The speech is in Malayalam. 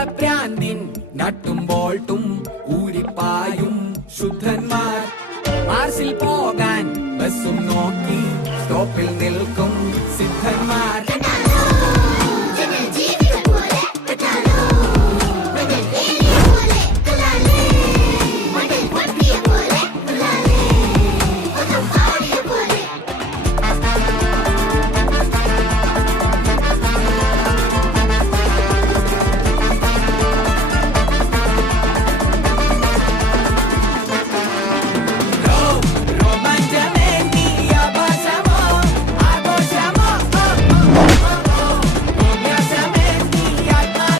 ലോകഭ്രാന്തിൻ നട്ടും ബോൾട്ടും ഊരിപ്പായും ശുദ്ധന്മാർ. മാർസിൽ പോകാൻ ബസ്സും നോക്കി സ്റ്റോപ്പിൽ നിൽക്കും